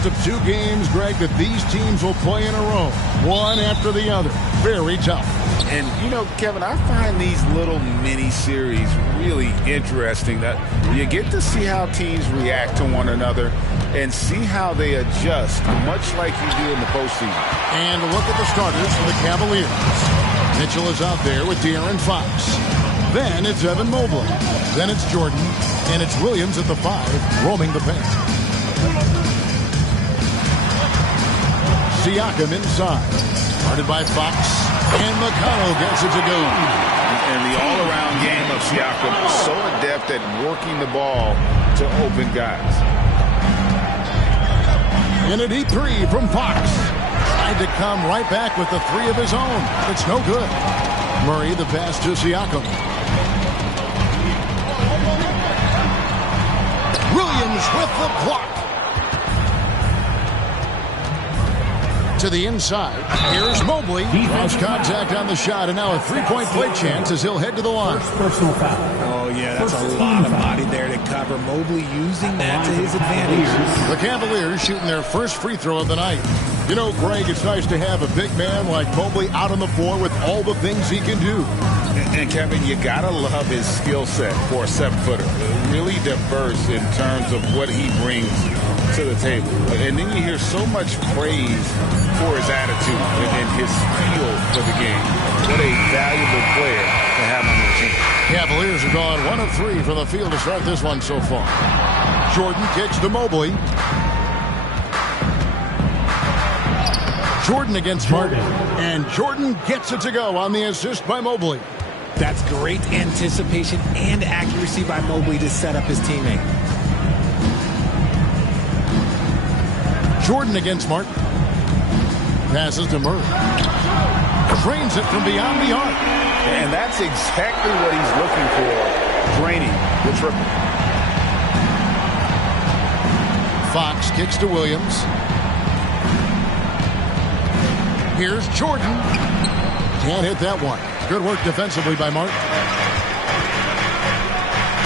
first of two games, Greg, that these teams will play in a row, one after the other. Very tough. And, you know, Kevin, I find these little mini-series really interesting. That you get to see how teams react to one another and see how they adjust, much like you do in the postseason. And look at the starters for the Cavaliers. Mitchell is out there with De'Aaron Fox. Then it's Evan Mobley. Then it's Jordan. And it's Williams at the 5, roaming the paint. Siakam inside. Guarded by Fox. And McConnell gets it to go. And the all-around game of Siakam, so adept at working the ball to open guys. And a deep three from Fox. Tried to come right back with the three of his own. It's no good. Murray the pass to Siakam. Williams with the block. To the inside. Here's Mobley. Lost contact on the shot, and now a three-point play chance as he'll head to the line. Personal foul. Oh, yeah, that's a lot of body there to cover. Mobley using that to his advantage. The Cavaliers shooting their first free throw of the night. You know, Greg, it's nice to have a big man like Mobley out on the floor with all the things he can do. And Kevin, you gotta love his skill set for a 7-footer. Really diverse in terms of what he brings to the table. And then you hear so much praise for his attitude and his feel for the game. What a valuable player to have on your team. Cavaliers are gone 1 of 3 from the field to start this one so far. Jordan kicks to Mobley. Jordan against Martin. And Jordan gets it to go on the assist by Mobley. That's great anticipation and accuracy by Mobley to set up his teammate. Jordan against Martin. Passes to Murray. Drains it from beyond the arc. And that's exactly what he's looking for. Draining the triple. Fox kicks to Williams. Here's Jordan. Can't hit that one. Good work defensively by Martin.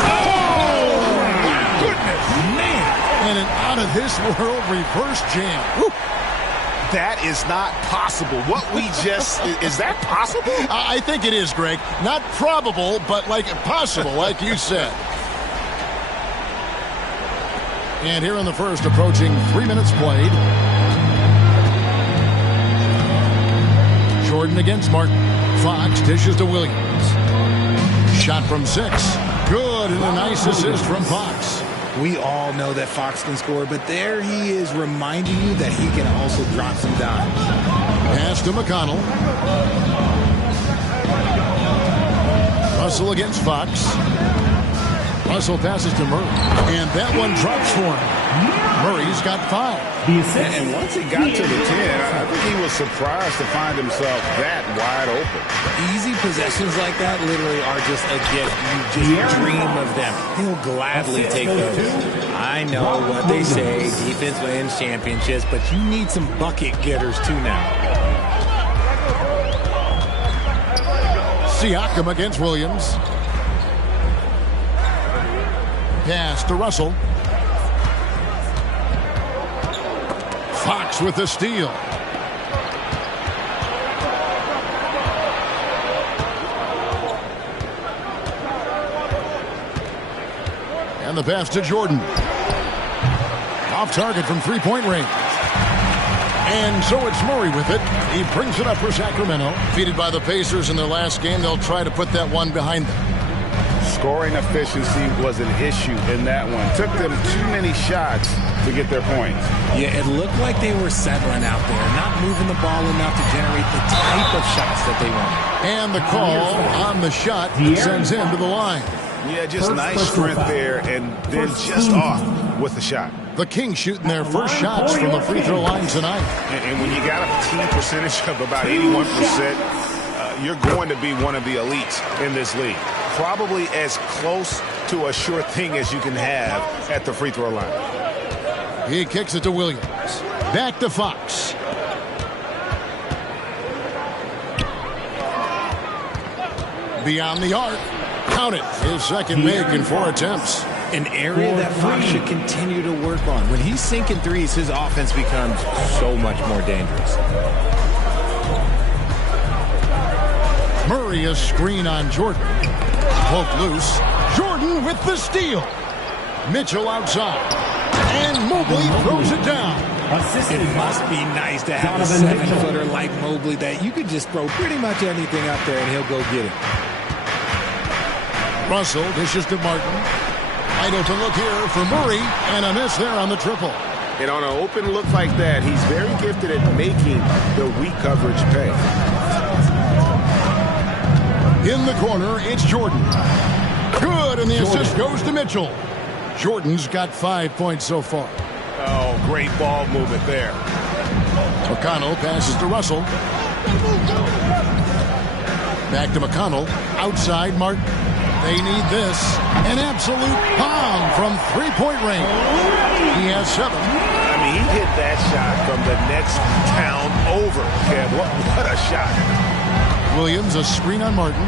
Oh, my goodness, man. And an out-of-this-world reverse jam. Woo. That is not possible. What we just... is that possible? I think it is, Greg. Not probable, but like possible, like you said. And here in the first, approaching 3 minutes played. Jordan against Martin. Fox dishes to Williams. Shot from 6. Good, and a nice assist from Fox. We all know that Fox can score, but there he is reminding you that he can also drop some dimes. Pass to McConnell. Russell against Fox. Russell passes to Murray. And that one drops for him. Murray's got 5. And once he got to the 10, I think he was surprised to find himself that wide open. Easy possessions like that literally are just a gift. You just dream of them. He'll gladly take those. I know what they say, defense wins championships, but you need some bucket getters too now. Siakam against Williams. Pass to Russell. Fox with the steal. And the pass to Jordan. Off target from three-point range. And so it's Murray with it. He brings it up for Sacramento. Defeated by the Pacers in their last game, they'll try to put that one behind them. Scoring efficiency was an issue in that one. Took them too many shots to get their points. Yeah, it looked like they were settling out there, not moving the ball enough to generate the type of shots that they wanted. And the call on the shot sends him to the line. Yeah, just nice strength there, and then just off with the shot. The Kings shooting their first shots from the free throw line tonight. And when you got a team percentage of about 81%, you're going to be one of the elites in this league. Probably as close to a sure thing as you can have at the free throw line. He kicks it to Williams. Back to Fox. Beyond the arc. Count it. His second make in 4 attempts. An area that Fox should continue to work on. When he's sinking threes, his offense becomes so much more dangerous. Murray a screen on Jordan. Poke loose. Jordan with the steal. Mitchell outside. And Mobley throws it down. It must be nice to have a 7-footer like Mobley that you could just throw pretty much anything up there and he'll go get it. Russell dishes to Martin. Idle to look here for Murray. And a miss there on the triple. And on an open look like that, he's very gifted at making the weak coverage pay. In the corner, it's Jordan. Good, and the assist goes to Mitchell. Jordan's got 5 points so far. Oh, great ball movement there. McConnell passes to Russell. Back to McConnell. Outside Martin. They need this. An absolute bomb from three-point range. He has 7. I mean, he hit that shot from the next town over, Kev. What a shot. Williams, a screen on Martin.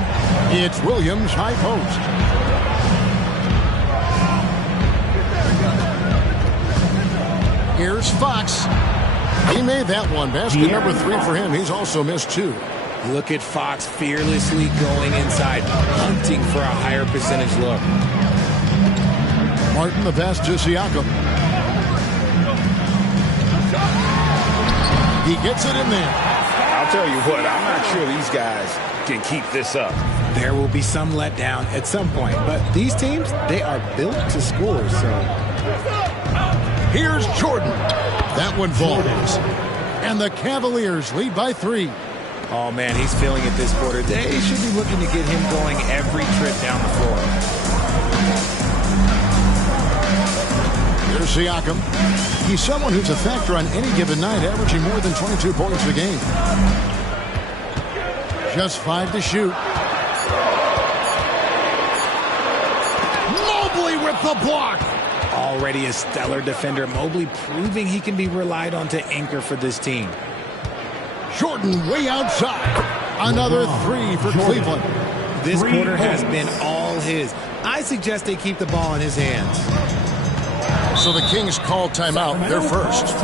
It's Williams, high post. Here's Fox. He made that one. Basket number 3 for him. He's also missed 2. Look at Fox fearlessly going inside, hunting for a higher percentage look. Martin, the pass to Siakam. He gets it in there. I'll tell you what, I'm not sure these guys can keep this up. There will be some letdown at some point, but these teams, they are built to score, so. Here's Jordan. That one falls. And the Cavaliers lead by 3. Oh, man, he's feeling it this quarter. They should be looking to get him going every trip down the floor. Here's Siakam. He's someone who's a factor on any given night, averaging more than 22 points a game. Just 5 to shoot. Mobley with the block. Already a stellar defender. Mobley proving he can be relied on to anchor for this team. Jordan way outside. Another 3 for Cleveland. This quarter has been all his. I suggest they keep the ball in his hands. So the Kings call timeout. They're first.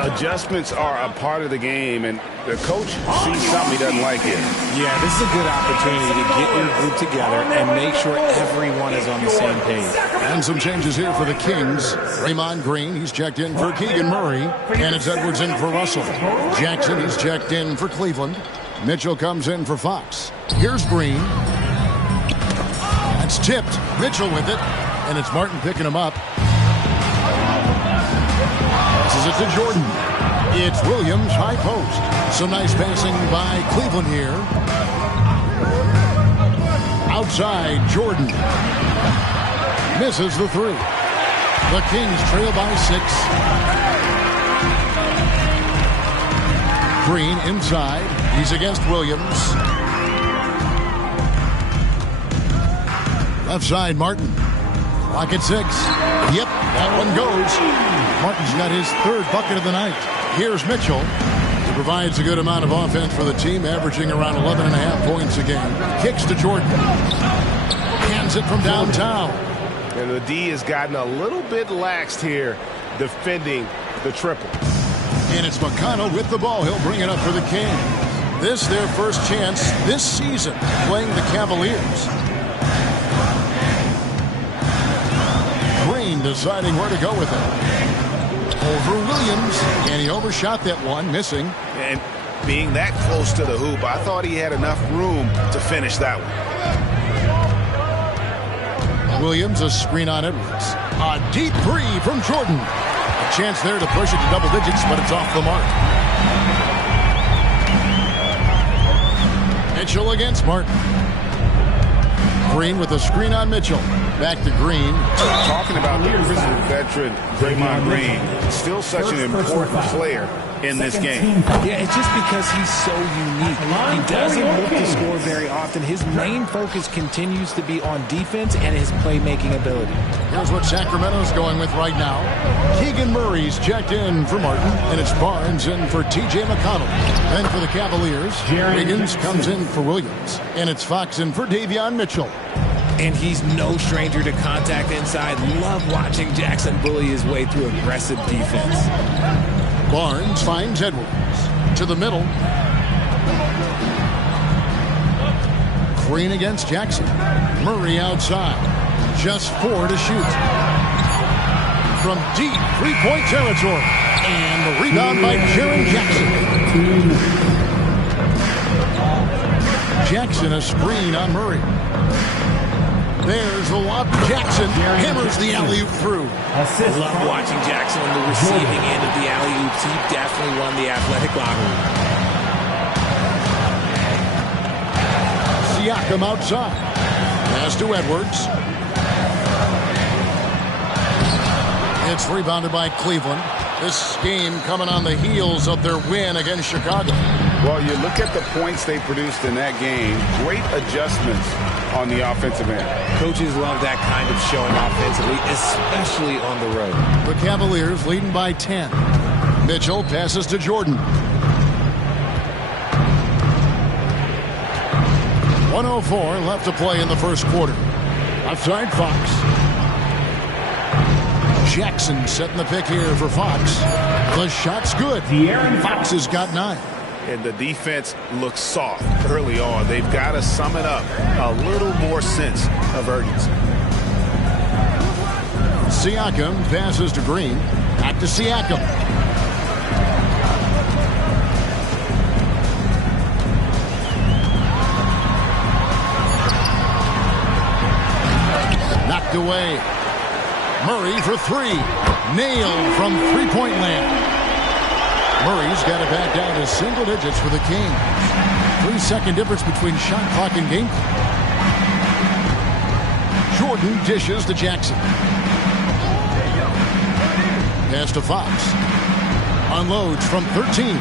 Adjustments are a part of the game, and the coach sees something he doesn't like here. Yeah, this is a good opportunity to get your group together and make sure everyone is on the same page. And some changes here for the Kings. Draymond Green, he's checked in for Keegan Murray. And it's Edwards in for Russell. Jackson, he's checked in for Cleveland. Mitchell comes in for Fox. Here's Green. That's tipped. Mitchell with it. And it's Martin picking him up. Passes it to Jordan. It's Williams, high post. Some nice passing by Cleveland here. Outside, Jordan. Misses the 3. The Kings trail by 6. Green inside. He's against Williams. Left side, Martin. Clock at 6. Yep, that one goes. Martin's got his 3rd bucket of the night. Here's Mitchell. He provides a good amount of offense for the team, averaging around 11.5 points a game. Kicks to Jordan. Hands it from downtown. And the D has gotten a little bit laxed here defending the triple. And it's McConnell with the ball. He'll bring it up for the Kings. This their first chance this season playing the Cavaliers. Green deciding where to go with it. Over Williams. And he overshot that one, missing. And being that close to the hoop, I thought he had enough room to finish that one. Williams, a screen on Edwards. A deep 3 from Jordan. A chance there to push it to double digits, but it's off the mark. Mitchell against Martin. Green with a screen on Mitchell. Back to Green. Talking about the veteran Draymond Green, still such an important player in this game. Yeah, it's just because he's so unique. He doesn't look to score very often. His main focus continues to be on defense and his playmaking ability. Here's what Sacramento's going with right now. Keegan Murray's checked in for Martin, and it's Barnes in for T.J. McConnell. Then for the Cavaliers, Wiggins comes in for Williams, and it's Fox in for Davion Mitchell. And he's no stranger to contact inside. Love watching Jackson bully his way through aggressive defense. Barnes finds Edwards to the middle. Green against Jackson. Murray outside. Just 4 to shoot. From deep three-point territory. And the rebound by Jaren Jackson. Jackson a screen on Murray. There's the lob to Jackson. Hammers the alley-oop through. Love watching Jackson on the receiving end of the alley-oops. He definitely won the athletic lottery. Siakam outside. Pass to Edwards. It's rebounded by Cleveland. This game coming on the heels of their win against Chicago. Well, you look at the points they produced in that game. Great adjustments on the offensive end. Coaches love that kind of showing offensively, especially on the road. The Cavaliers leading by 10. Mitchell passes to Jordan. 1:04 left to play in the first quarter. Outside Fox. Jackson setting the pick here for Fox. The shot's good. Fox has got 9. And the defense looks soft early on. They've got to sum it up. A little more sense of urgency. Siakam passes to Green. Back to Siakam. Knocked away. Murray for 3. Nailed from three-point land. Murray's got it back down to single digits for the Kings. 3-second difference between shot clock and game clock. Jordan dishes to Jackson. Pass to Fox. Unloads from 13.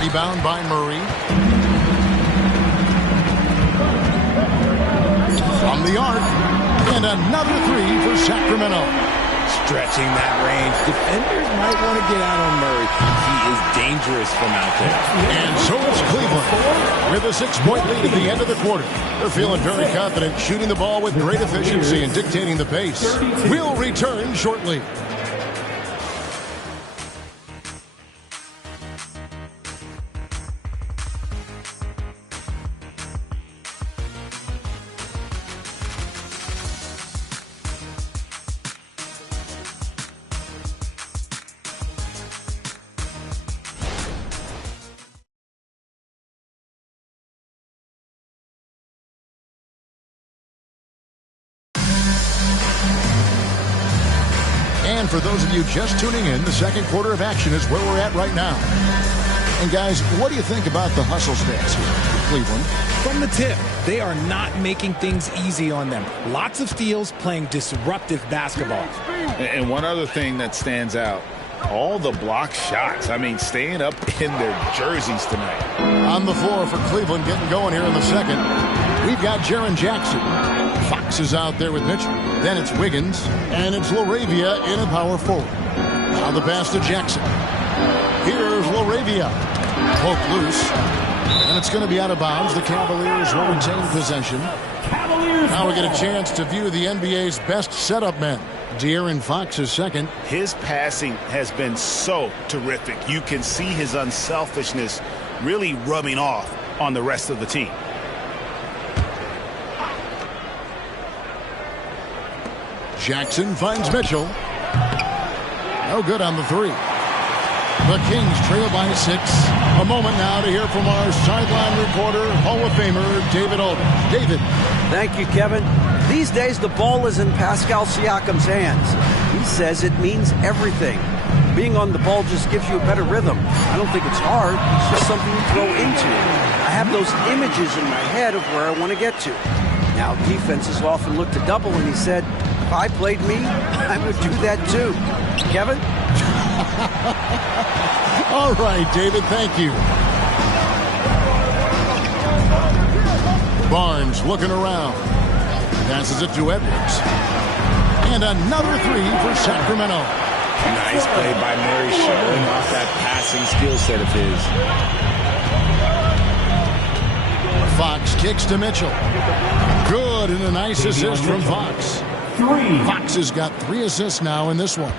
Rebound by Murray. From the arc. And another 3 for Sacramento. Stretching that range. Defenders might want to get out on Murray. He is dangerous from out there. And so is Cleveland with a 6-point lead at the end of the quarter. They're feeling very confident, shooting the ball with great efficiency and dictating the pace. We'll return shortly. And for those of you just tuning in, the second quarter of action is where we're at right now. And guys, what do you think about the hustle stats here in Cleveland? From the tip, they are not making things easy on them. Lots of steals, playing disruptive basketball. And one other thing that stands out, all the block shots. I mean, staying up in their jerseys tonight. On the floor for Cleveland, getting going here in the second. We've got Jaren Jackson. Fox is out there with Mitchell. Then it's Wiggins. And it's LaRavia in a power forward. Now the pass to Jackson. Here's LaRavia. Poked loose. And it's going to be out of bounds. The Cavaliers will retain possession. Now we get a chance to view the NBA's best setup men. De'Aaron Fox is second. His passing has been so terrific. You can see his unselfishness really rubbing off on the rest of the team. Jackson finds Mitchell. No good on the 3. The Kings trail by 6. A moment now to hear from our sideline reporter, Hall of Famer David Aldridge. David. Thank you, Kevin. These days, the ball is in Pascal Siakam's hands. He says it means everything. Being on the ball just gives you a better rhythm. I don't think it's hard. It's just something you throw into. I have those images in my head of where I want to get to. Now, defenses often look to double, and he said, if I played me, I would do that too. Kevin? All right, David, thank you. Barnes looking around. Passes it to Edwards. And another 3 for Sacramento. Nice play by Murray, showing off that passing skill set of his. Fox kicks to Mitchell. Good, and a nice assist from Fox. Fox has got 3 assists now in this one.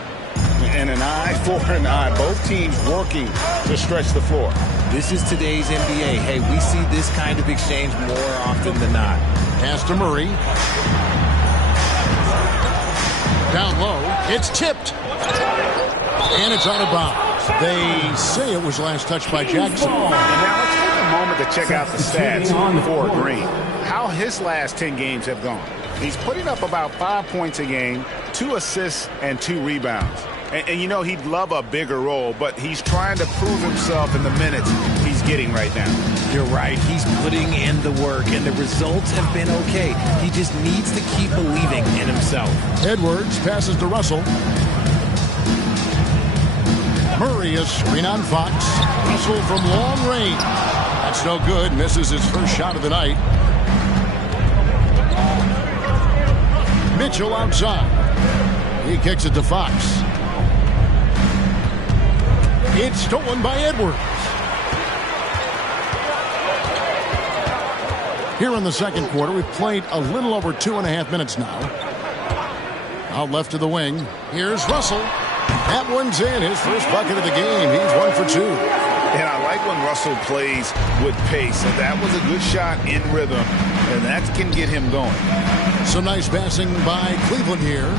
And an eye for an eye. Both teams working to stretch the floor. This is today's NBA. Hey, we see this kind of exchange more often than not. Pass to Murray. Down low. It's tipped. And it's out of bounds. They say it was last touched by Jackson. And now let's take a moment to check out the stats for Green. How his last 10 games have gone. He's putting up about 5 points a game, 2 assists, and 2 rebounds. And you know, he'd love a bigger role, but he's trying to prove himself in the minutes he's getting right now. You're right. He's putting in the work, and the results have been okay. He just needs to keep believing in himself. Edwards passes to Russell. Murray a screen on Fox. Russell from long range. That's no good. Misses his first shot of the night. Mitchell outside. He kicks it to Fox. It's stolen by Edwards. Here in the second quarter, we've played a little over 2.5 minutes now. Out left to the wing. Here's Russell. That one's in. His first bucket of the game. He's 1 for 2. And I like when Russell plays with pace. And that was a good shot in rhythm. And that can get him going. Some nice passing by Cleveland here.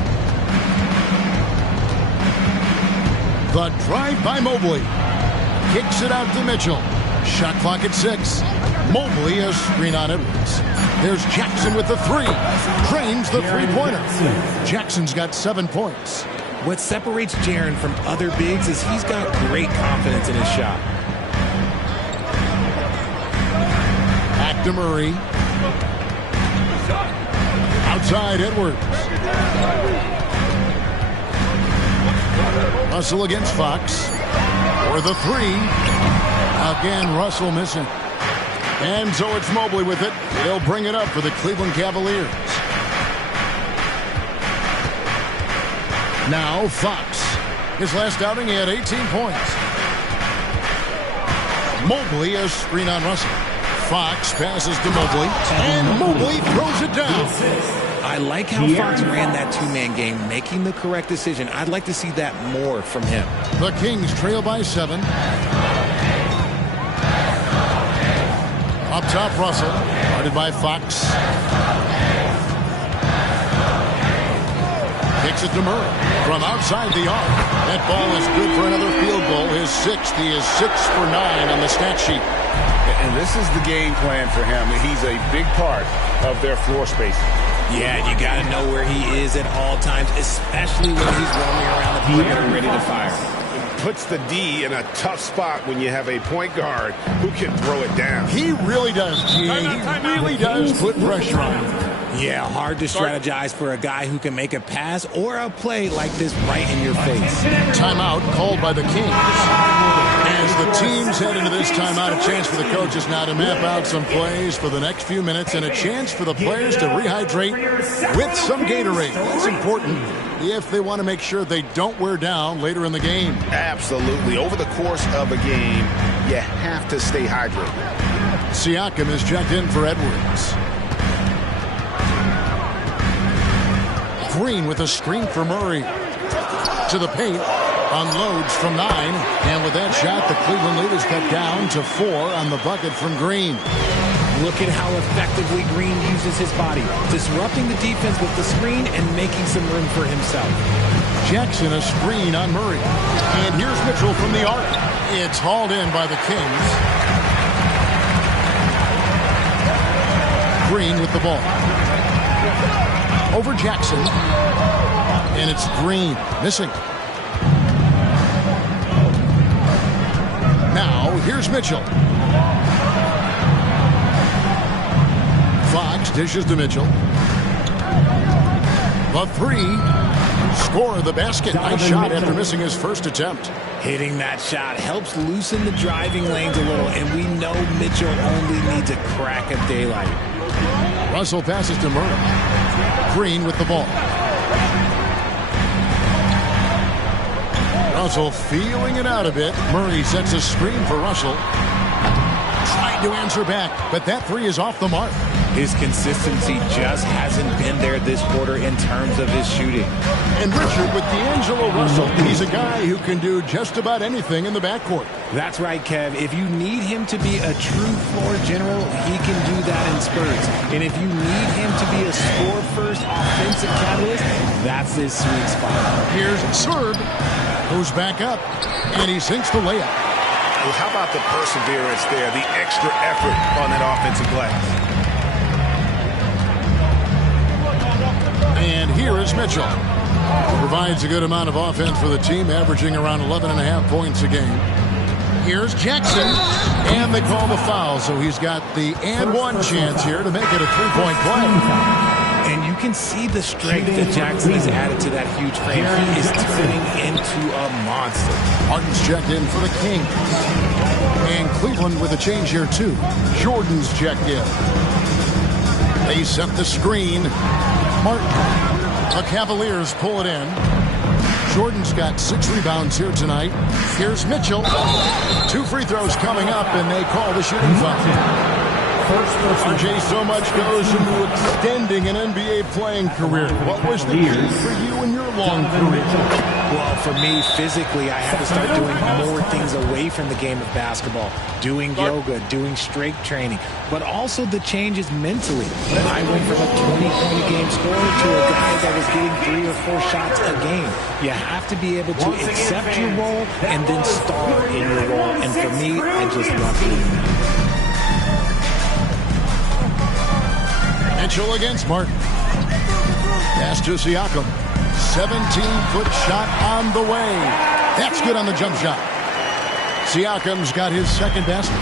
The drive by Mobley. Kicks it out to Mitchell. Shot clock at 6. Mobley a screen on Edwards. There's Jackson with the 3. Drains the three-pointer. Jackson's got 7 points. What separates Jaren from other bigs is he's got great confidence in his shot. Back to Murray. Outside Edwards. Russell against Fox. For the 3. Again, Russell missing. And so it's Mobley with it. He'll bring it up for the Cleveland Cavaliers. Now Fox. His last outing, he had 18 points. Mobley a screen on Russell. Fox passes to Mobley. And Mobley throws it down. I like how Fox ran that two-man game, making the correct decision. I'd like to see that more from him. The Kings trail by 7. Up top, Russell. Guarded by Fox. Kicks it to Murray. From outside the arc. That ball is good for another field goal. His 6th. He is 6 for 9 on the stat sheet. And this is the game plan for him. He's a big part of their floor space. Yeah, you got to know where he is at all times, especially when he's roaming around the perimeter ready to fire. Puts the D in a tough spot when you have a point guard who can throw it down. He really does, G. He really does put pressure on him. Yeah, hard to strategize for a guy who can make a pass or a play like this right in your face. Timeout called by the Kings. As the teams head into this timeout, a chance for the coaches now to map out some plays for the next few minutes and a chance for the players to rehydrate with some Gatorade. That's important if they want to make sure they don't wear down later in the game. Absolutely. Over the course of a game, you have to stay hydrated. Siakam is checked in for Edwards. Green with a screen for Murray. To the paint. Unloads from 9. And with that shot, the Cleveland lead is cut down to 4 on the bucket from Green. Look at how effectively Green uses his body, disrupting the defense with the screen and making some room for himself. Jackson a screen on Murray. And here's Mitchell from the arc. It's hauled in by the Kings. Green with the ball. Over Jackson. And it's Green missing. Now, here's Mitchell. Fox dishes to Mitchell. The 3. Score of the basket. Nice shot after missing his first attempt. Hitting that shot helps loosen the driving lanes a little, and we know Mitchell only needs a crack of daylight. Russell passes to Murray. Green with the ball. Russell feeling it out a bit. Murray sets a screen for Russell. Tried to answer back, but that 3 is off the mark. His consistency just hasn't been there this quarter in terms of his shooting. And Richard, with D'Angelo Russell, he's a guy who can do just about anything in the backcourt. That's right, Kev. If you need him to be a true floor general, he can do that in spurts. And if you need him to be a score-first offensive catalyst, that's his sweet spot. Here's Serb, goes back up, and he sinks the layup. Well, how about the perseverance there, the extra effort on that offensive glass? And here is Mitchell, who provides a good amount of offense for the team, averaging around 11.5 points a game. Here's Jackson, and they call the foul, so he's got the and one chance here to make it a three-point play. And you can see the strength that Jackson has added to that huge frame. He is turning into a monster. Martin's checked in for the Kings. And Cleveland with a change here, too. Jordan's checked in. They set the screen. Martin. The Cavaliers pull it in. Jordan's got 6 rebounds here tonight. Here's Mitchell. 2 free throws coming up, and they call the shooting foul. RJ, so much goes into extending an NBA playing career. What was the key for you in your long career? Well, for me, physically, I had to start doing more things away from the game of basketball. Doing yoga, doing strength training, but also the changes mentally. I went from a 20-point-a-game scorer to a guy that was getting 3 or 4 shots a game. You have to be able to accept your role and then star in your role. And for me, I just love doing that. Mitchell against Martin. Pass to Siakam. 17-foot shot on the way. That's good on the jump shot. Siakam's got his second basket.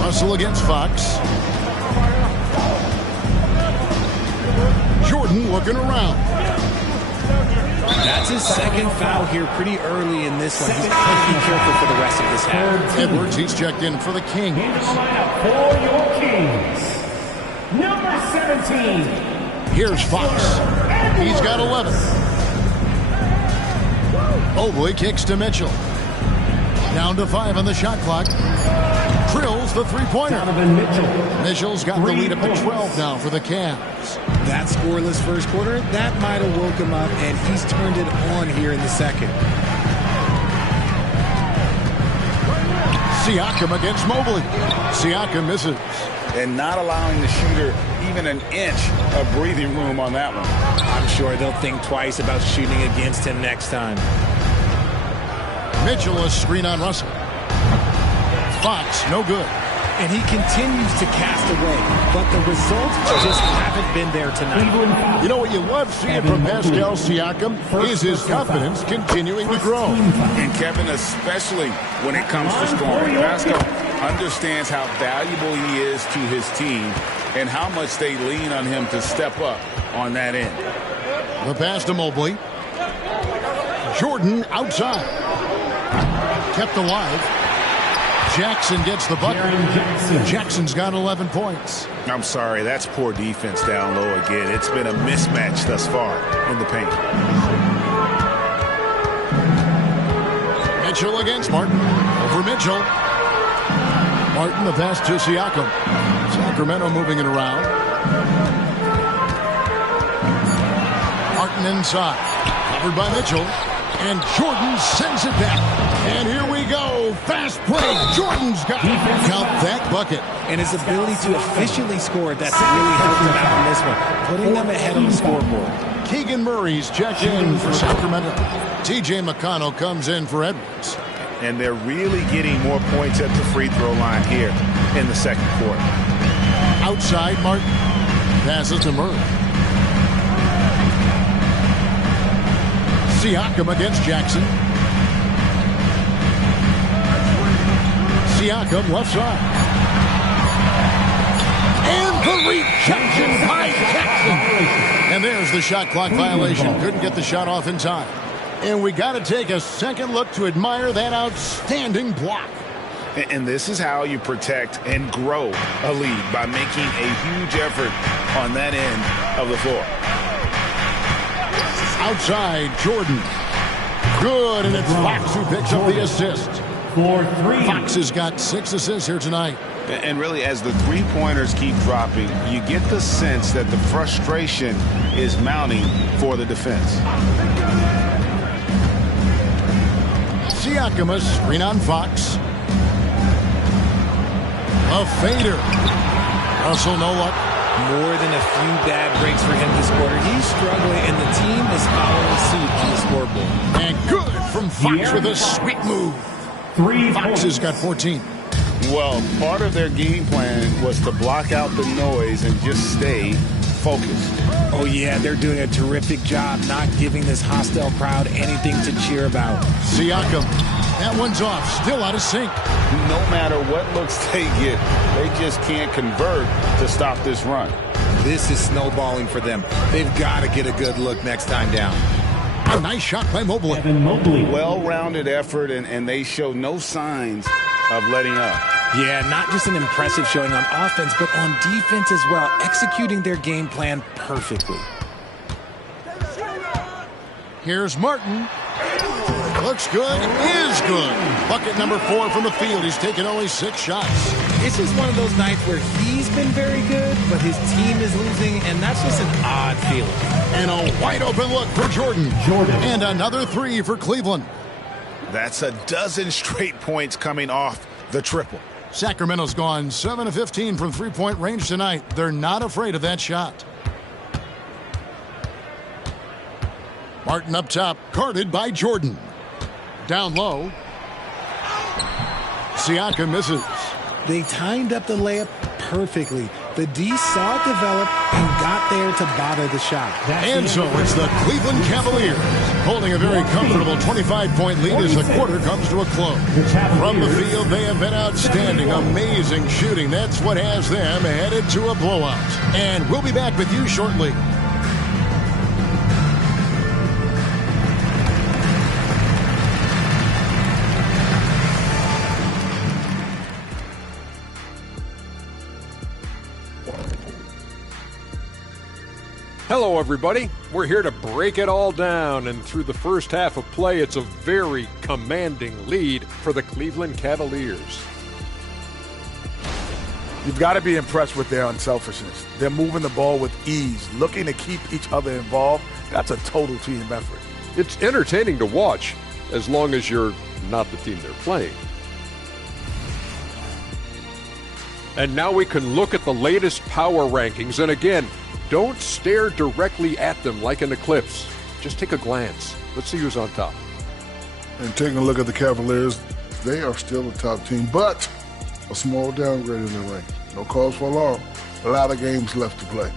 Russell against Fox. Jordan looking around. That's his second foul here pretty early in this one. He's got to be careful for the rest of this half. Edwards, he's checked in for the Kings. For your Kings, number 17. Here's Fox. He's got 11. Mobley kicks to Mitchell. Down to 5 on the shot clock. Drills the three-pointer. Mitchell's got the lead up to 12 now for the Cavs. That scoreless first quarter, that might have woke him up, and he's turned it on here in the second. Siakam against Mobley. Siakam misses. And not allowing the shooter even an inch of breathing room on that one. I'm sure they'll think twice about shooting against him next time. Mitchell, a screen on Russell. Fox, no good. And he continues to cast away, but the results just haven't been there tonight. You know what you love seeing from Pascal Siakam is his confidence continuing to grow. And Kevin, especially when it comes to scoring. Pascal understands how valuable he is to his team and how much they lean on him to step up on that end. The pass to Mobley. Jordan outside. Kept alive. Jackson gets the bucket. Jackson's got 11 points. I'm sorry, that's poor defense down low again. It's been a mismatch thus far in the paint. Mitchell against Martin. Over Mitchell. Martin, the pass to Siakam. Sacramento moving it around. Martin inside. Covered by Mitchell. And Jordan sends it back. And here we go. Fast break. Jordan's got it. Count that bucket. And his ability to efficiently score, that's really helped him out in this one. Putting them ahead on the scoreboard. Keegan Murray's checked in for Sacramento. T.J. McConnell comes in for Edwards. And they're really getting more points at the free throw line here in the second quarter. Outside, Martin passes to Murray. Siakam against Jackson. Siakam left side. And the rejection by Jackson. And there's the shot clock violation. Couldn't get the shot off in time. And we got to take a second look to admire that outstanding block. And this is how you protect and grow a lead, by making a huge effort on that end of the floor. Outside, Jordan. Good, and it's Fox who picks up the assist. For 3. Fox has got 6 assists here tonight. And really, as the three-pointers keep dropping, you get the sense that the frustration is mounting for the defense. Siakam, a screen on Fox. A fader. Russell, no luck. More than a few bad breaks for him this quarter. He's struggling, and the team is following suit on the scoreboard. And good from Fox with a sweet move. Fox has got 14. Well, part of their game plan was to block out the noise and just stay focused. Oh, yeah, they're doing a terrific job not giving this hostile crowd anything to cheer about. Siakam, that one's off, still out of sync. No matter what looks they get, they just can't convert to stop this run. This is snowballing for them. They've got to get a good look next time down. A nice shot by Mobley. Well-rounded effort, and they show no signs of letting up. Yeah, not just an impressive showing on offense, but on defense as well, executing their game plan perfectly. Here's Martin. Looks good, is good. Bucket number 4 from the field. He's taken only 6 shots. It's just one of those nights where he's been very good, but his team is losing, and that's just an odd feeling. And a wide open look for Jordan. And another 3 for Cleveland. That's a dozen straight points coming off the triple. Sacramento's gone 7 of 15 from three-point range tonight. They're not afraid of that shot. Martin up top, guarded by Jordan. Down low. Siakam misses. They timed up the layup perfectly. The D saw it develop and got there to bother the shot. And so it's the Cleveland Cavaliers holding a very comfortable 25-point lead as the quarter comes to a close. From the field, they have been outstanding, amazing shooting. That's what has them headed to a blowout. And we'll be back with you shortly. Hello, everybody. We're here to break it all down, and through the first half of play, it's a very commanding lead for the Cleveland Cavaliers. You've got to be impressed with their unselfishness. They're moving the ball with ease, looking to keep each other involved. That's a total team effort. It's entertaining to watch, as long as you're not the team they're playing. And now we can look at the latest power rankings, and again, don't stare directly at them like an eclipse. Just take a glance. Let's see who's on top. And taking a look at the Cavaliers, they are still the top team, but a small downgrade in the rank. No cause for alarm. A lot of games left to play.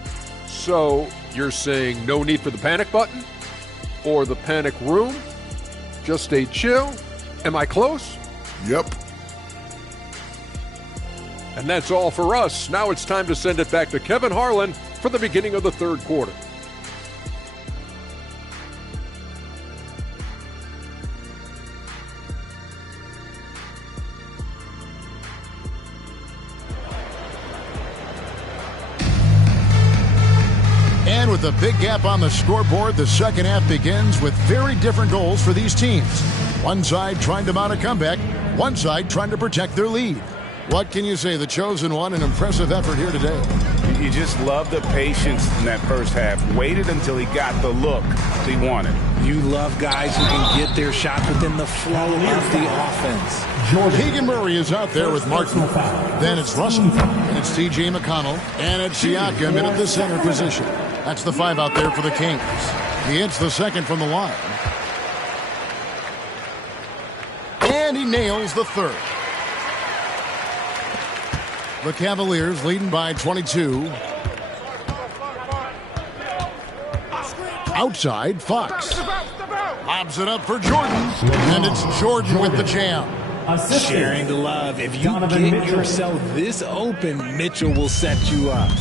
So you're saying no need for the panic button? Or the panic room? Just stay chill? Am I close? Yep. And that's all for us. Now it's time to send it back to Kevin Harlan for the beginning of the third quarter. And with a big gap on the scoreboard, the second half begins with very different goals for these teams. One side trying to mount a comeback, one side trying to protect their lead. What can you say? The chosen one, an impressive effort here today. You just love the patience in that first half. Waited until he got the look he wanted. You love guys who can get their shots within the flow of the offense. Keegan Murray is out there with Martin. Then it's Russell. And it's T.J. McConnell. And it's Siakam in at the center position. That's the 5 out there for the Kings. He hits the second from the line. And he nails the third. The Cavaliers leading by 22. Outside, Fox. Lobs it up for Jordan. And it's Jordan with the jam. Sharing the love. If you get yourself this open, Mitchell will set you up.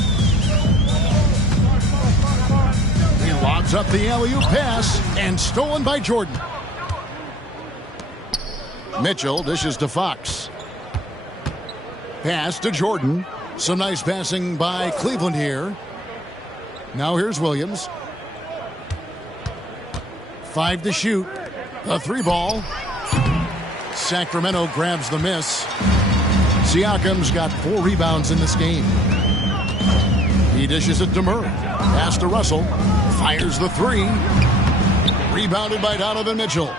He lobs up the alley-oop pass. And stolen by Jordan. Mitchell dishes to Fox. Pass to Jordan. Some nice passing by Cleveland here. Now here's Williams. 5 to shoot. A 3 ball. Sacramento grabs the miss. Siakam's got 4 rebounds in this game. He dishes it to Murray. Pass to Russell. Fires the 3. Rebounded by Donovan Mitchell.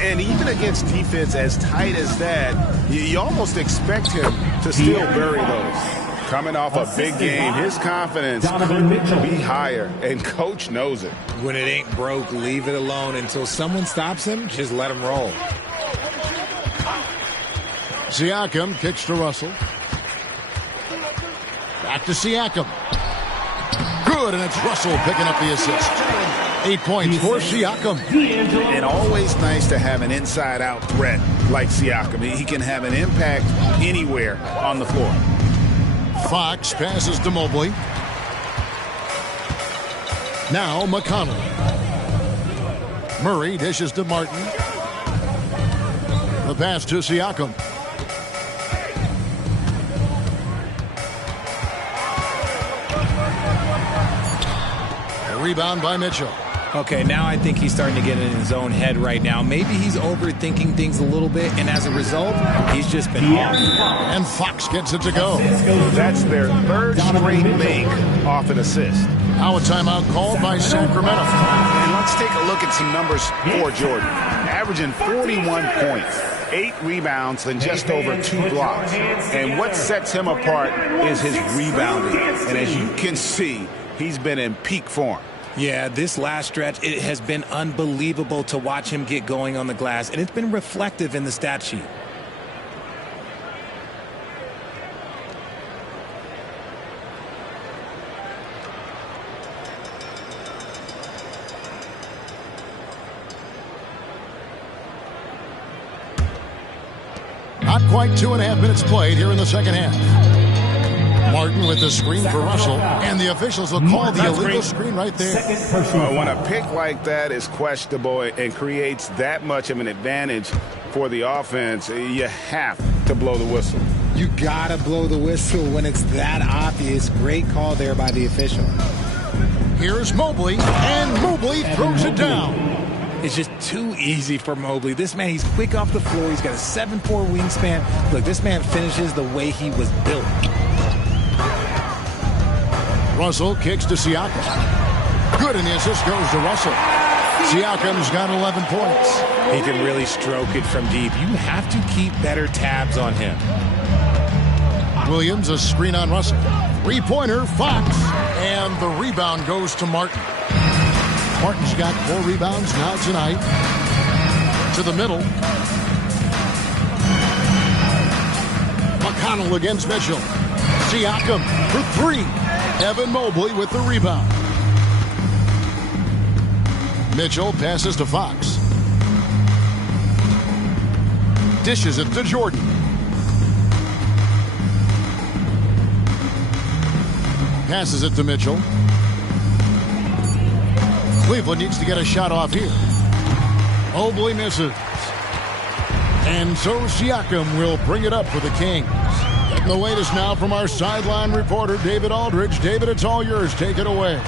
And even against defense as tight as that, you almost expect him to still bury those. Coming off a big game, his confidence could be higher, and Coach knows it. When it ain't broke, leave it alone. Until someone stops him, just let him roll. Siakam kicks to Russell. Back to Siakam. Good, and it's Russell picking up the assist. 8 points for Siakam. And always nice to have an inside-out threat like Siakam. He can have an impact anywhere on the floor. Fox passes to Mobley. Now McConnell. Murray dishes to Martin. The pass to Siakam. A rebound by Mitchell. Okay, now I think he's starting to get in his own head right now. Maybe he's overthinking things a little bit, and as a result, he's just been off. And Fox gets it to go. That's their 3rd straight make off an assist. Now a timeout called by Sacramento. And let's take a look at some numbers for Jordan. Averaging 41 points, 8 rebounds, and just over 2 blocks. And what sets him apart is his rebounding. And as you can see, he's been in peak form. Yeah, this last stretch, it has been unbelievable to watch him get going on the glass, and it's been reflective in the stat sheet. Not quite 2.5 minutes played here in the second half. Martin with the screen for Russell, and the officials will call the illegal screen right there. When a pick like that is questionable and creates that much of an advantage for the offense, you have to blow the whistle. You gotta blow the whistle when it's that obvious. Great call there by the official. Here's Mobley, and Mobley throws it down. It's just too easy for Mobley. This man, he's quick off the floor. He's got a 7'4" wingspan. Look, this man finishes the way he was built. Russell kicks to Siakam. Good, and the assist goes to Russell. Siakam's got 11 points. He can really stroke it from deep. You have to keep better tabs on him. Williams, a screen on Russell. 3-pointer, Fox. And the rebound goes to Martin. Martin's got 4 rebounds now tonight. To the middle. McConnell against Mitchell. Siakam for 3. Evan Mobley with the rebound. Mitchell passes to Fox. Dishes it to Jordan. Passes it to Mitchell. Cleveland needs to get a shot off here. Mobley misses. And so Siakam will bring it up for the Kings. Getting the latest now from our sideline reporter, David Aldridge. David, it's all yours. Take it away.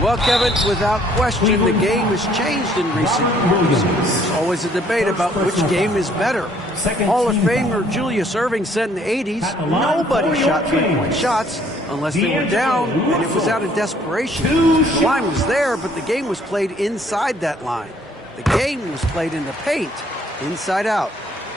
Well, Kevin, without question, the game has changed in recent years. There's always a debate about which game is better. Hall of Famer Julius Erving said in the 80s, nobody shot 3-point shots unless they were down, and it was out of desperation. The line was there, but the game was played inside that line. The game was played in the paint, inside out.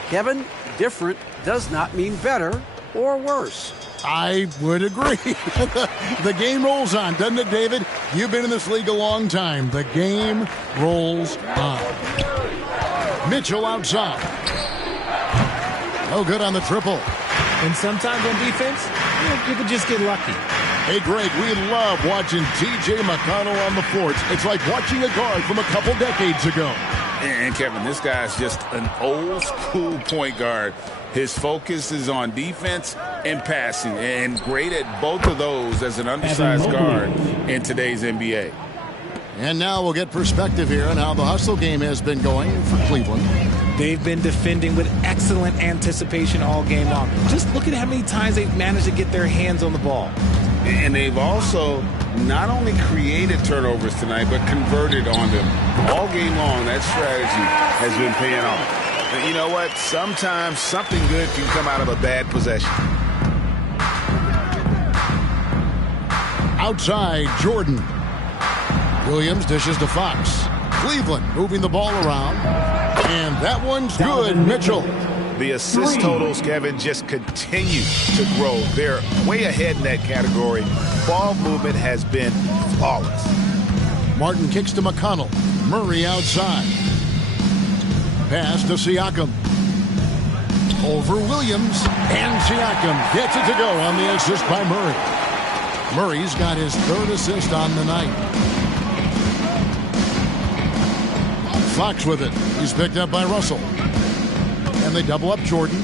Kevin, different does not mean better or worse. I would agree. The game rolls on, doesn't it, David? You've been in this league a long time. The game rolls on. Mitchell outside. No good on the triple. And sometimes on defense, you could just get lucky. Hey, Greg, we love watching T.J. McConnell on the floor. It's like watching a guard from a couple decades ago. And Kevin, this guy's just an old school point guard. His focus is on defense and passing, and great at both of those as an undersized guard in today's NBA. And now we'll get perspective here on how the hustle game has been going for Cleveland. They've been defending with excellent anticipation all game long. Just look at how many times they've managed to get their hands on the ball. And they've also not only created turnovers tonight, but converted on them. All game long, that strategy has been paying off. And you know what? Sometimes something good can come out of a bad possession. Outside, Jordan. Williams dishes to Fox. Cleveland moving the ball around. And that one's good, Mitchell. The assist totals, Kevin, just continue to grow. They're way ahead in that category. Ball movement has been flawless. Martin kicks to McConnell. Murray outside. Pass to Siakam. Over Williams. And Siakam gets it to go on the assist by Murray. Murray's got his third assist on the night. Fox with it. He's picked up by Russell. And they double up Jordan.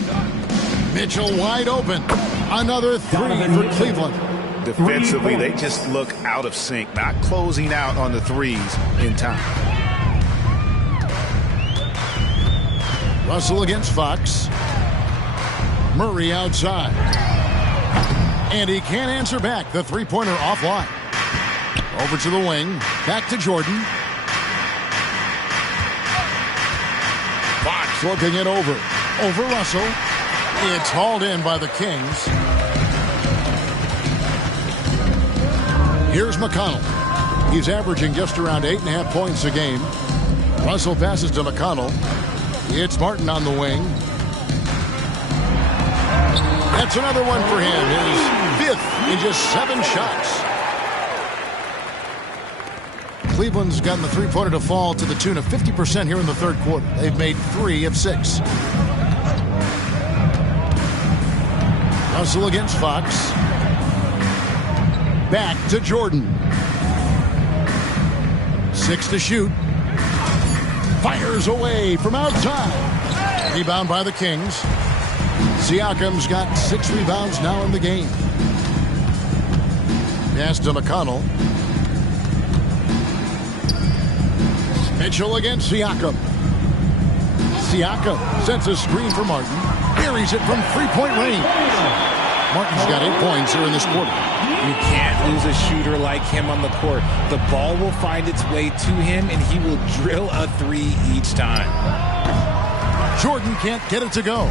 Mitchell wide open. Another three for Cleveland. Defensively, they just look out of sync, not closing out on the threes in time. Russell against Fox. Murray outside. And he can't answer back. The three-pointer offline. Over to the wing. Back to Jordan. Fox looking it over. Over Russell. It's hauled in by the Kings. Here's McConnell. He's averaging just around 8.5 points a game. Russell passes to McConnell. It's Martin on the wing. That's another one for him. His fifth in just 7 shots. Cleveland's gotten the three-pointer to fall to the tune of 50% here in the third quarter. They've made 3 of 6. Russell against Fox. Back to Jordan. 6 to shoot. Fires away from outside. Rebound by the Kings. Siakam's got 6 rebounds now in the game. Pass to McConnell. Mitchell against Siakam. Siakam sets a screen for Martin. Buries it from three-point range. Martin's got 8 points here in this quarter. You can't lose a shooter like him on the court. The ball will find its way to him, and he will drill a 3 each time. Jordan can't get it to go.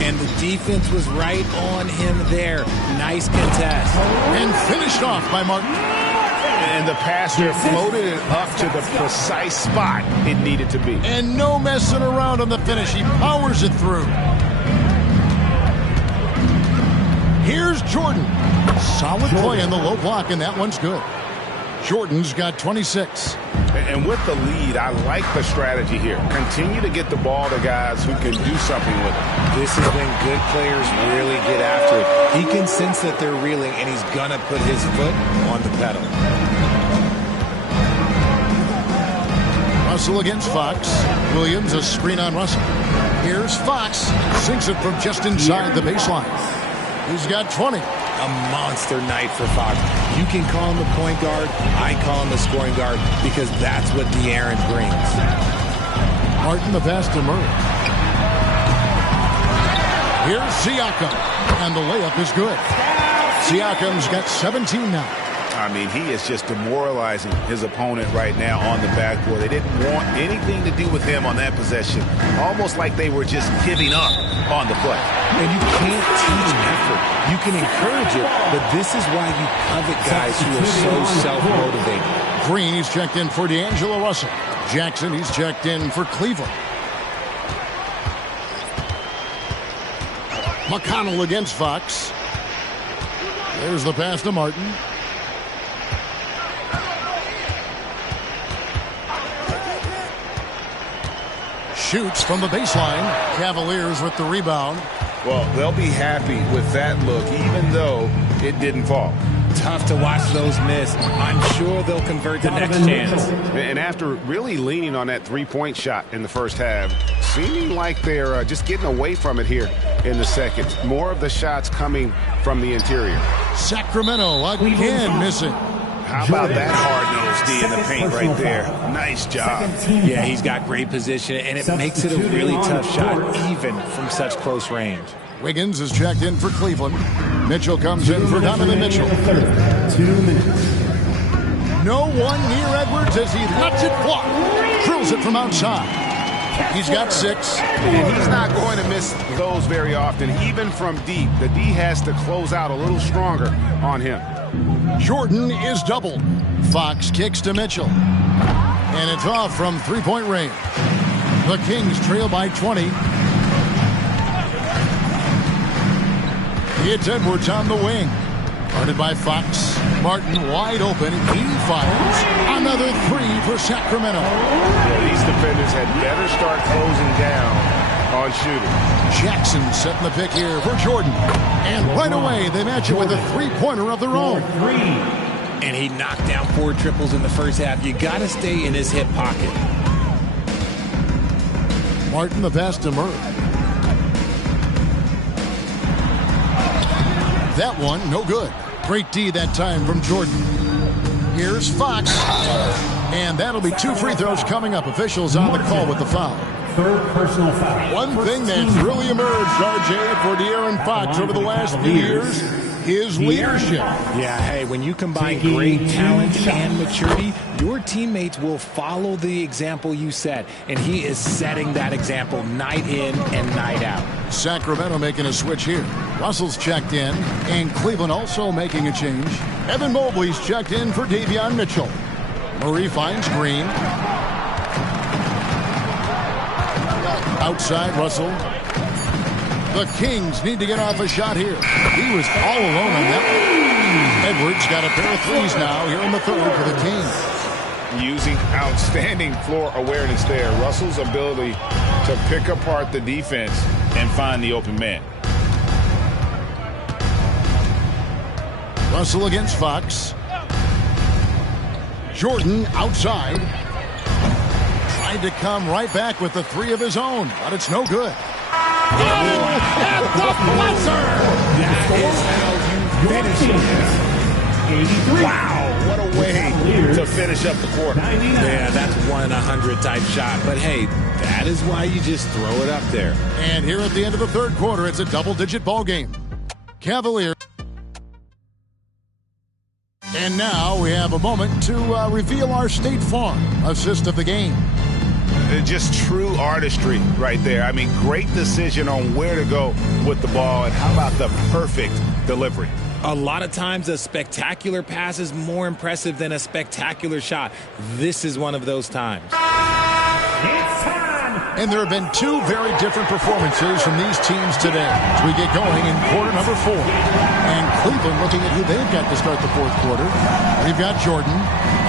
And the defense was right on him there. Nice contest. And finished off by Martin. And the pass there floated it up to the precise spot it needed to be. And no messing around on the finish. He powers it through. Here's Jordan. Solid play in the low block, and that one's good. Jordan's got 26. And with the lead, I like the strategy here. Continue to get the ball to guys who can do something with it. This is when good players really get after it. He can sense that they're reeling, and he's going to put his foot on the pedal. Russell against Fox. Williams, a screen on Russell. Here's Fox. Sinks it from just inside the baseline. He's got 20. A monster night for Fox. You can call him a point guard. I call him a scoring guard because that's what De'Aaron brings. Martin the pass to Murray. Here's Siakam. And the layup is good. Siakam's got 17 now. I mean, he is just demoralizing his opponent right now on the backboard. They didn't want anything to do with him on that possession. Almost like they were just giving up on the play. And you can't teach effort. You can encourage it, but this is why you covet guys who are so self-motivated. Green, he's checked in for D'Angelo Russell. Jackson, he's checked in for Cleveland. McConnell against Fox. There's the pass to Martin. Shoots from the baseline. Cavaliers with the rebound. Well, they'll be happy with that look, even though it didn't fall. Tough to watch those miss. I'm sure they'll convert the next chance. And after really leaning on that three-point shot in the first half, seeming like they're just getting away from it here in the second. More of the shots coming from the interior. Sacramento again missing. How about that hard-nosed D in the paint right there? Nice job. Yeah, he's got great position, and it makes it a really tough shot, even from such close range. Wiggins is checked in for Cleveland. Mitchell comes in for Donovan Mitchell. 2 minutes. No one near Edwards as he lets it block. Drills it from outside. He's got 6. And he's not going to miss those very often, even from deep. The D has to close out a little stronger on him. Jordan is doubled. Fox kicks to Mitchell. And it's off from three-point range. The Kings trail by 20. It's Edwards on the wing. Guarded by Fox. Martin wide open. He fires. Another three for Sacramento. Yeah, these defenders had better start closing down on shooting. Jackson setting the pick here for Jordan. And right away, they match it with a three-pointer of their own. And he knocked down 4 triples in the first half. You got to stay in his hip pocket. Martin the pass to Murray. That one, no good. Great D that time from Jordan. Here's Fox. And that'll be 2 free throws coming up. Officials on the call with the foul. Third personal foul. One thing that's really emerged, RJ, for De'Aaron Fox over the last few years is leadership. Yeah, hey, when you combine great talent and maturity, your teammates will follow the example you set. And he is setting that example night in and night out. Sacramento making a switch here. Russell's checked in, and Cleveland also making a change. Evan Mobley's checked in for Davion Mitchell. Murray finds Green. Outside, Russell. The Kings need to get off a shot here. He was all alone on that one. Edwards got a pair of threes now here in the third for the Kings. Using outstanding floor awareness there. Russell's ability to pick apart the defense and find the open man. Russell against Fox. Jordan outside. Tried to come right back with the three of his own, but it's no good. Oh, at the buzzer! That is how you finish it. Wow, what a way to finish up the quarter. Yeah, that's 1 in 100 type shot. But hey, that is why you just throw it up there. And here at the end of the third quarter, it's a double-digit ball game. Cavaliers. And now we have a moment to reveal our State Farm assist of the game. Just true artistry right there. I mean, great decision on where to go with the ball, and how about the perfect delivery? A lot of times a spectacular pass is more impressive than a spectacular shot. This is one of those times. And there have been 2 very different performances from these teams today as we get going in quarter number 4. And Cleveland looking at who they've got to start the fourth quarter. We've got Jordan.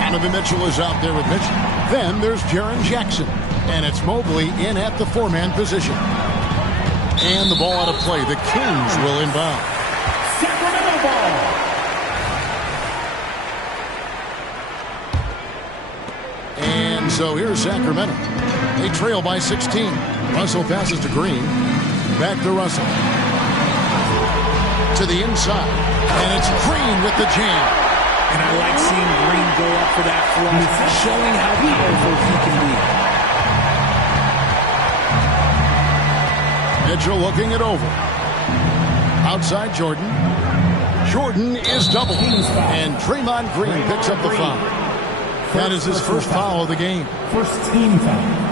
Donovan Mitchell is out there with Mitchell. Then there's Jaren Jackson. And it's Mobley in at the 4-man position. And the ball out of play. The Kings will inbound. Sacramento ball. And so here's Sacramento. They trail by 16. Russell passes to Green. Back to Russell. To the inside. And it's Green with the jam. And I like seeing Green go up for that flush, showing how powerful he can be. Mitchell looking it over. Outside Jordan. Jordan is doubled. And Draymond Green picks up the foul. That is his first foul of the game. First team foul.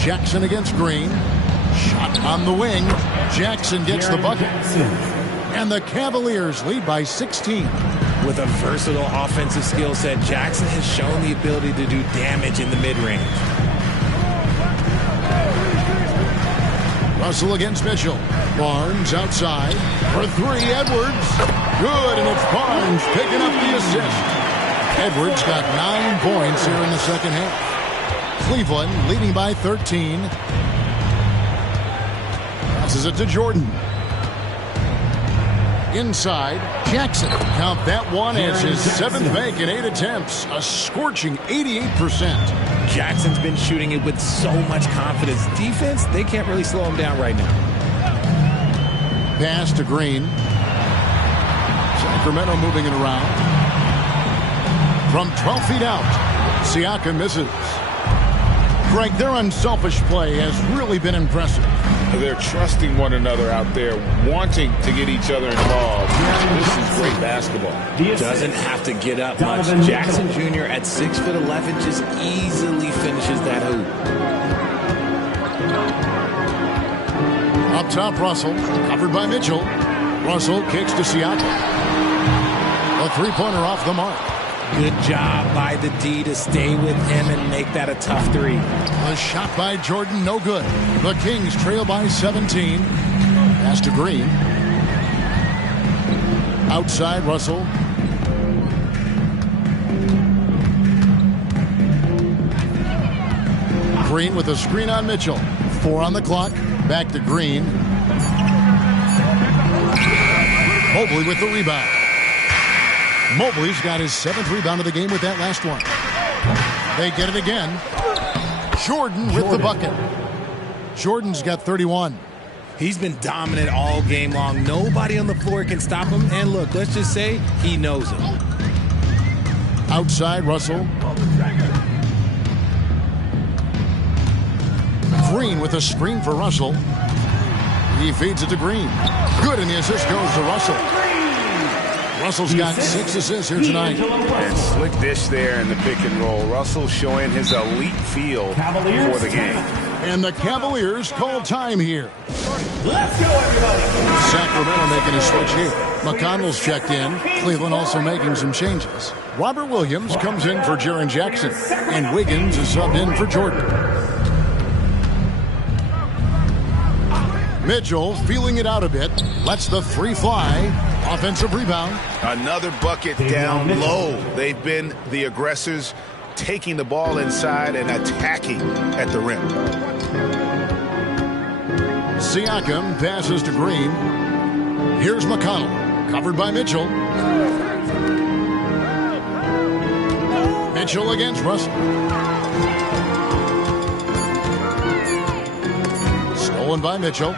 Jackson against Green. Shot on the wing. Jackson gets the bucket. And the Cavaliers lead by 16. With a versatile offensive skill set, Jackson has shown the ability to do damage in the mid-range. Russell against Mitchell. Barnes outside. For 3, Edwards. Good, and it's Barnes picking up the assist. Edwards got 9 points here in the second half. Cleveland leading by 13. Passes it to Jordan. Inside, Jackson. Count that one as his 7th make in 8 attempts. A scorching 88%. Jackson's been shooting it with so much confidence. Defense, they can't really slow him down right now. Pass to Green. Sacramento moving it around. From 12 feet out, Siakam misses. Greg, their unselfish play has really been impressive. They're trusting one another out there, wanting to get each other involved. This is great basketball. Doesn't have to get up much. Jackson Jr. at 6'11" just easily finishes that hoop. Up top, Russell, covered by Mitchell. Russell kicks to Siakam. A three-pointer off the mark. Good job by the D to stay with him and make that a tough three. A shot by Jordan, no good. The Kings trail by 17. Pass to Green. Outside, Russell. Green with a screen on Mitchell. 4 on the clock. Back to Green. Mobley with the rebound. Mobley's got his 7th rebound of the game with that last one. They get it again. Jordan with the bucket. Jordan's got 31. He's been dominant all game long. Nobody on the floor can stop him. And look, let's just say he knows it. Outside, Russell. Green with a screen for Russell. He feeds it to Green. Good, and the assist goes to Russell. Russell's got 6 assists here tonight. And slick dish there in the pick and roll. Russell showing his elite feel for the game. And the Cavaliers call time here. Let's go, everybody. Sacramento making a switch here. McConnell's checked in. Cleveland also making some changes. Robert Williams comes in for Jaren Jackson. And Wiggins is subbed in for Jordan. Mitchell feeling it out a bit. Lets the 3 fly. Offensive rebound. Another bucket down low. They've been the aggressors, taking the ball inside and attacking at the rim. Siakam passes to Green. Here's McConnell. Covered by Mitchell. Mitchell against Russell. Stolen by Mitchell.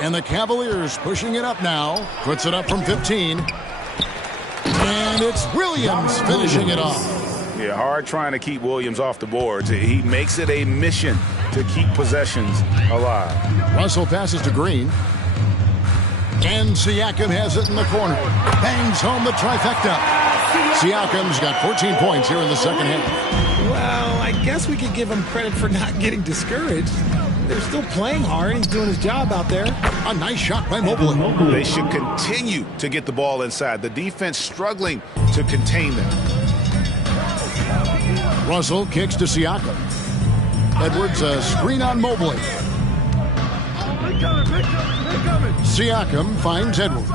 And the Cavaliers pushing it up now. Puts it up from 15. And it's Williams finishing it off. Yeah, hard trying to keep Williams off the boards. He makes it a mission to keep possessions alive. Russell passes to Green. And Siakam has it in the corner. Bangs home the trifecta. Siakam's got 14 points here in the second half. Well, I guess we could give him credit for not getting discouraged. They're still playing hard. He's doing his job out there. A nice shot by Mobley. They should continue to get the ball inside. The defense struggling to contain them. Russell kicks to Siakam. Edwards a screen on Mobley. Siakam finds Edwards.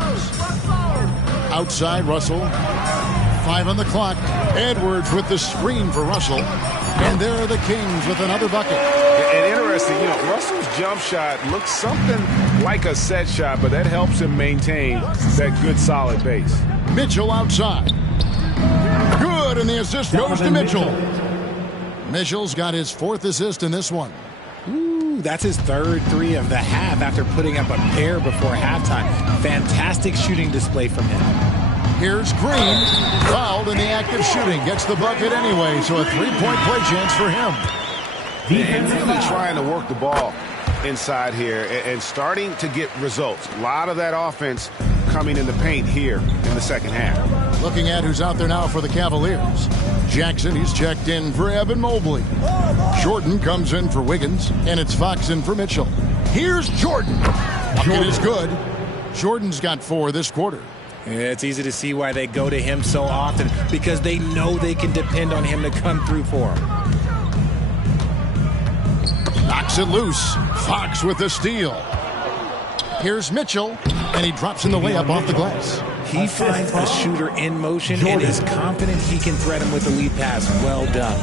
Outside, Russell. 5 on the clock. Edwards with the screen for Russell. And there are the Kings with another bucket. And interesting, Russell's jump shot looks something like a set shot, but that helps him maintain that good, solid base. Mitchell outside. Good, and the assist goes to Mitchell. Mitchell's got his 4th assist in this one. Ooh, that's his 3rd 3 of the half after putting up a pair before halftime. Fantastic shooting display from him. Here's Green, fouled in the act of shooting. Gets the bucket anyway, so a 3-point play chance for him. And really trying to work the ball inside here and starting to get results. A lot of that offense coming in the paint here in the second half. Looking at who's out there now for the Cavaliers. Jackson, he's checked in for Evan Mobley. Jordan comes in for Wiggins, and it's Fox in for Mitchell. Here's Jordan. Bucket is good. Jordan's got 4 this quarter. It's easy to see why they go to him so often, because they know they can depend on him to come through for them. Knocks it loose. Fox with the steal. Here's Mitchell, and he drops in the layup off the glass. He finds a shooter in motion and is confident he can thread him with the lead pass. Well done.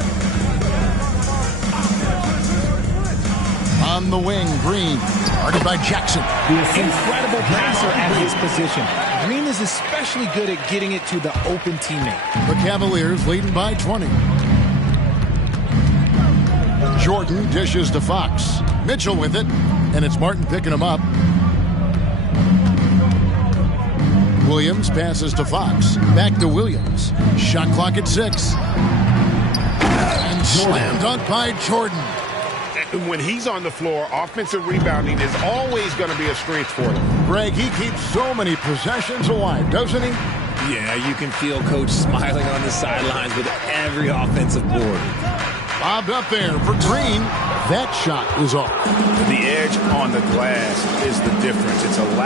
On the wing, Green, guarded by Jackson. Incredible passer at his position. Green is especially good at getting it to the open teammate. The Cavaliers leading by 20. Jordan dishes to Fox. Mitchell with it, and it's Martin picking him up. Williams passes to Fox. Back to Williams. Shot clock at 6. And Slam dunk by Jordan. And when he's on the floor, offensive rebounding is always going to be a strength for him. Greg, he keeps so many possessions alive, doesn't he? Yeah, you can feel Coach smiling on the sidelines with every offensive board. Bobbed up there for Green. That shot is off. The edge on the glass is the difference. It's allowed